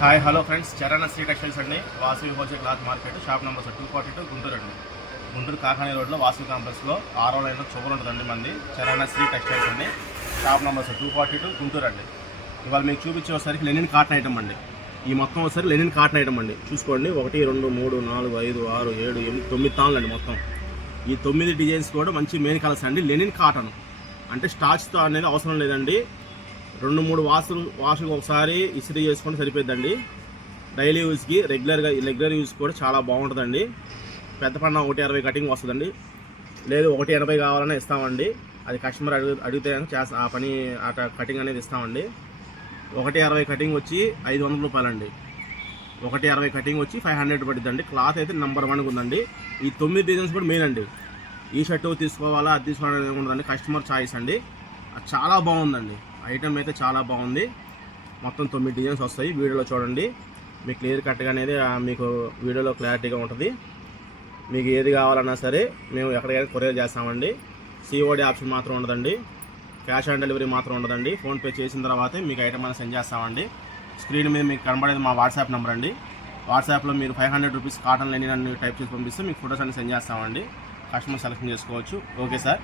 Hi hello friends, Charan Sri textiles అండి. Vasavi wholesale cloth market, shop number 242 Guntur అండి. గుంటూరు కాకాని రోడ్లో వాసవి కాంప్లెక్స్లో 6వ లైన్లో చివర ఉంటుందండి మంది చరణ్ శ్రీ టెక్స్టైల్స్ అండి. షాప్ నెంబర్ 242 గుంటూరు అండి. ఇవాళ మీకు చూపించేసరికి లెనిన్ కాటన్ ఐటమ్ అండి. ఈ మొత్తం ఒకసారి లెనిన్ కాటన్ ఐటమ్ అండి. చూసుకోండి, 1 2 3 4 5 6 7 8 9 తాళ్ళు అండి. మొత్తం ఈ 9 డిజైన్స్ కూడా మంచి మెయిన్ కలర్స్ అండి. లెనిన్ కాటన్ అంటే స్టార్చ్తో అనేది అవసరం లేదండి. 2-3 వాషులు ఒకసారి ఇస్త్రీ చేసుకొని సరిపోద్దండి. డైలీ యూస్కి రెగ్యులర్ యూస్ కూడా చాలా బాగుంటుందండి. పెద్ద పన్న 160 కటింగ్ వస్తుందండి. లేదు 180 కావాలన్నా ఇస్తామండి. అది కస్టమర్ అడిగితే ఆ పని కటింగ్ అనేది ఇస్తామండి. 160 కటింగ్ వచ్చి 500 రూపాయలండి. 160 కటింగ్ వచ్చి 500 పడుతుందండి. క్లాత్ అయితే నెంబర్ 1 ఉందండి. ఈ 9 డిజైన్స్ కూడా మెయిన్ అండి. ఈ షర్టు తీసుకోవాలా అది తీసుకోవాలని ఉండదండి, కస్టమర్ చాయిస్ అండి. చాలా బాగుందండి. ఐటమ్ అయితే చాలా బాగుంది. మొత్తం 9 డిజైన్స్ వస్తాయి. వీడియోలో చూడండి, మీకు క్లియర్ కట్గా అనేది మీకు వీడియోలో క్లారిటీగా ఉంటుంది. మీకు ఏది కావాలన్నా సరే మేము ఎక్కడికైనా కొరియర్ చేస్తామండి. సిఓడి ఆప్షన్ మాత్రం ఉండదండి. క్యాష్ ఆన్ డెలివరీ మాత్రం ఉండదండి. ఫోన్పే చేసిన తర్వాతే మీకు ఐటమ్ అనేది సెండ్ చేస్తామండి. స్క్రీన్ మీద మీకు కనబడేది మా వాట్సాప్ నెంబర్ అండి. వాట్సాప్లో మీరు 500 రూపీస్ కాటన్ లెనిన్ అని టైప్ చేసి పంపిస్తే మీకు ఫోటోస్ అన్ని సెండ్ చేస్తామండి. కస్టమర్ సెలెక్షన్ చేసుకోవచ్చు. Okay sir.